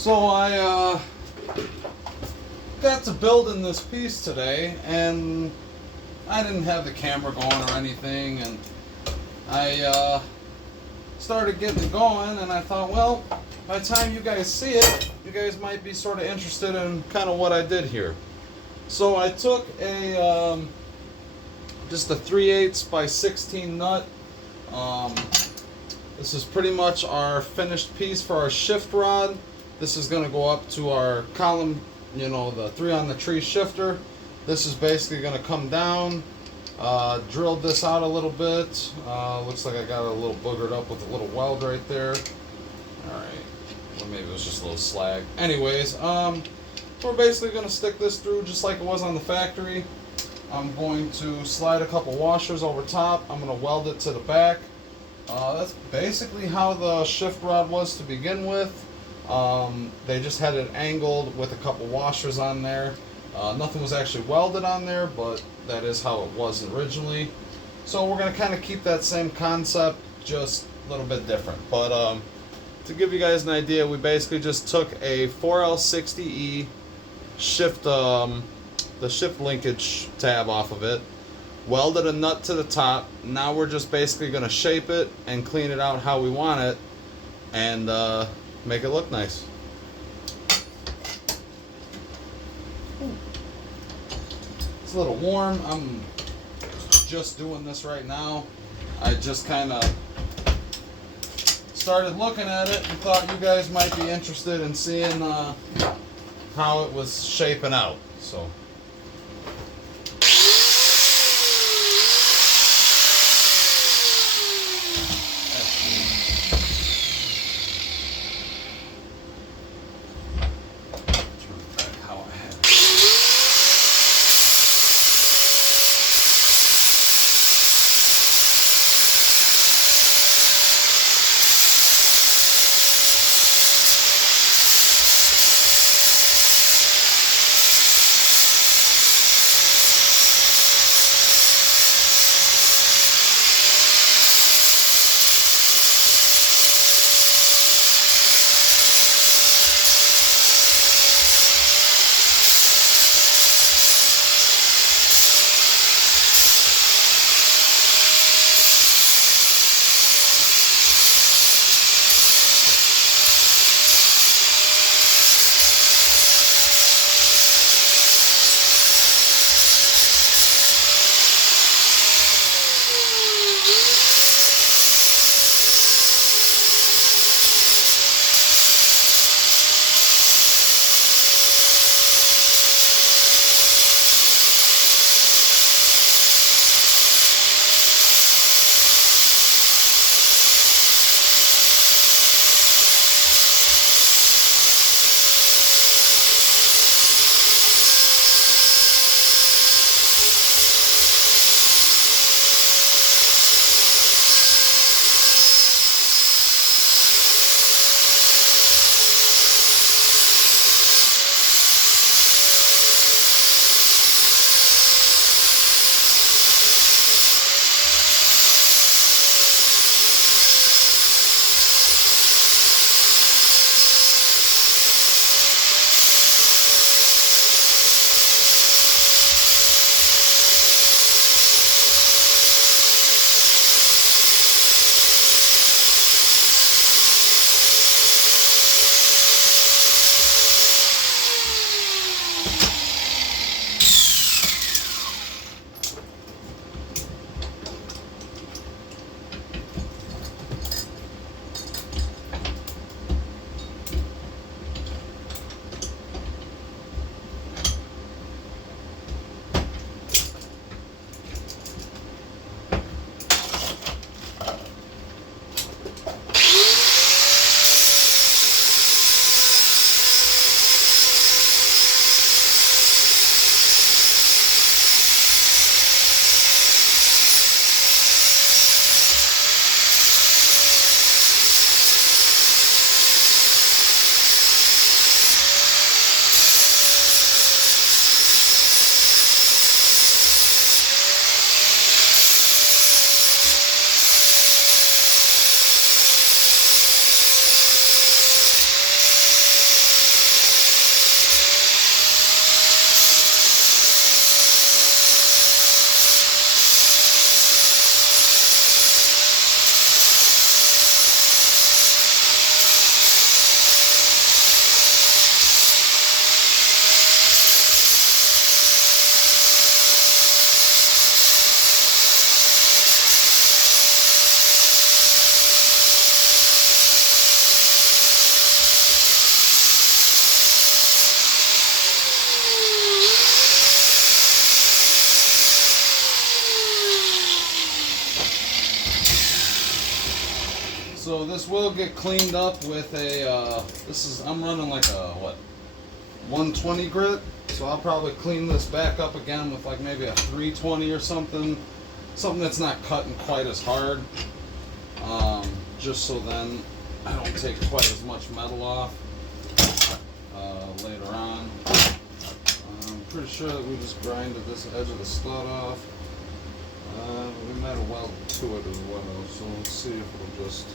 So I got to building this piece today, and I didn't have the camera going or anything, and I started getting it going, and I thought, well, by the time you guys see it, you guys might be sort of interested in kind of what I did here. So I took a just a 3/8 by 16 nut. This is pretty much our finished piece for our shift rod. This is going to go up to our column, you know, the 3 on the tree shifter. This is basically going to come down. Drilled this out a little bit. Looks like I got it a little boogered up with a little weld right there. Alright, or maybe it was just a little slag. Anyways, we're basically going to stick this through just like it was on the factory. I'm going to slide a couple washers over top. I'm going to weld it to the back. That's basically how the shift rod was to begin with. They just had it angled with a couple washers on there. Nothing was actually welded on there, but that is how it was originally. So we're going to kind of keep that same concept, just a little bit different. But to give you guys an idea, we basically just took a 4L60E shift, the shift linkage tab off of it, welded a nut to the top. Now we're just basically going to shape it and clean it out how we want it, and make it look nice. It's a little warm. I'm just doing this right now. I just kind of started looking at it and thought you guys might be interested in seeing how it was shaping out. So. this will get cleaned up with a, I'm running like a, 120 grit. So I'll probably clean this back up again with like maybe a 320 or something. Something that's not cutting quite as hard. Just so then I don't take quite as much metal off later on. I'm pretty sure that we just grinded this edge of the stud off. We might have welded to it as well, so let's see if we'll just...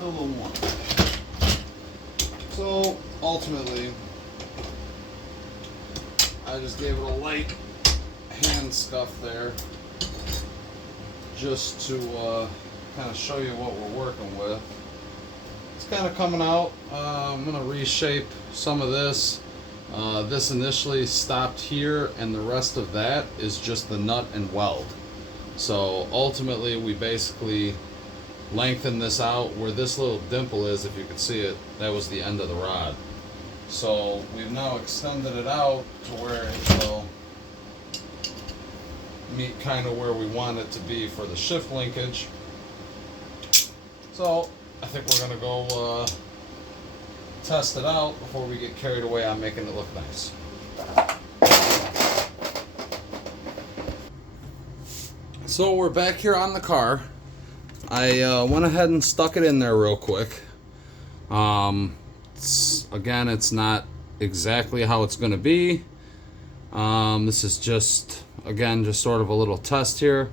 Still a little warm. So ultimately, I just gave it a light hand scuff there, just to kind of show you what we're working with. It's kind of coming out. I'm going to reshape some of this. This initially stopped here, and the rest of that is just the nut and weld. So ultimately, we basically lengthen this out. Where this little dimple is, if you could see it, that was the end of the rod. So we've now extended it out to where it will meet kind of where we want it to be for the shift linkage. So I think we're going to go test it out before we get carried away on making it look nice. So we're back here on the car. I went ahead and stuck it in there real quick. Again, it's not exactly how it's going to be. This is just, again, just sort of a little test here.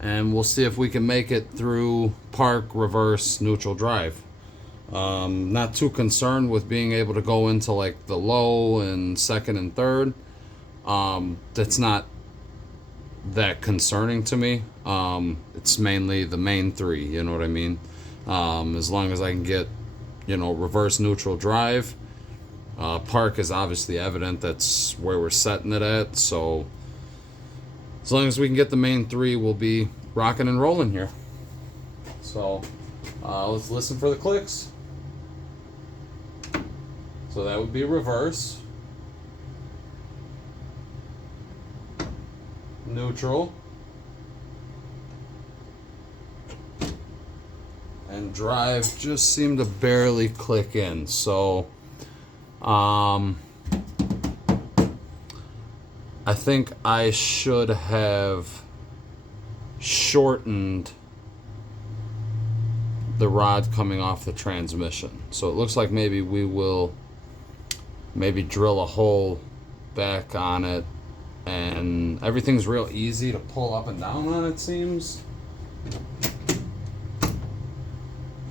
And we'll see if we can make it through park, reverse, neutral, drive. Not too concerned with being able to go into like the low and second and third. That's not that concerning to me. It's mainly the main three, you know what I mean? As long as I can get, reverse, neutral, drive. Park is obviously evident, that's where we're setting it at, so as long as we can get the main three, we'll be rocking and rolling here. So let's listen for the clicks. So that would be reverse, neutral, and drive just seem to barely click in. So I think I should have shortened the rod coming off the transmission. So it looks like maybe we will drill a hole back on it, and everything's real easy to pull up and down on, it seems.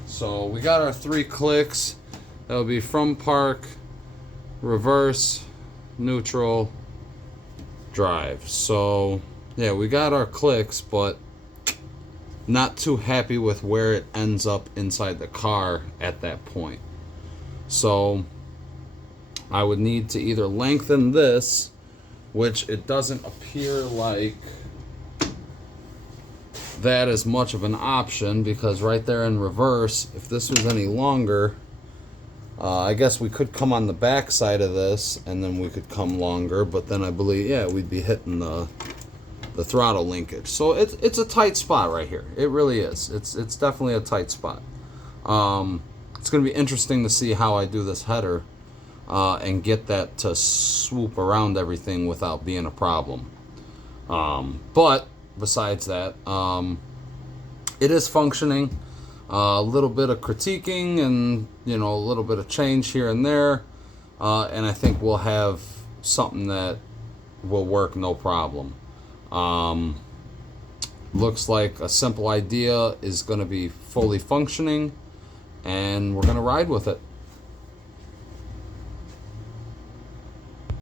So we got our 3 clicks. That'll be from park, reverse, neutral, drive. So yeah, we got our clicks, but not too happy with where it ends up inside the car at that point. So I would need to either lengthen this, which it doesn't appear like that is much of an option, because right there in reverse, if this was any longer, I guess we could come on the back side of this and then we could come longer, but then I believe, yeah, we'd be hitting the throttle linkage. So it's a tight spot right here. It really is. It's definitely a tight spot. It's going to be interesting to see how I do this header and get that to swoop around everything without being a problem. But besides that, it is functioning. A little bit of critiquing and a little bit of change here and there, and I think we'll have something that will work no problem. Looks like a simple idea is going to be fully functioning, and we're going to ride with it.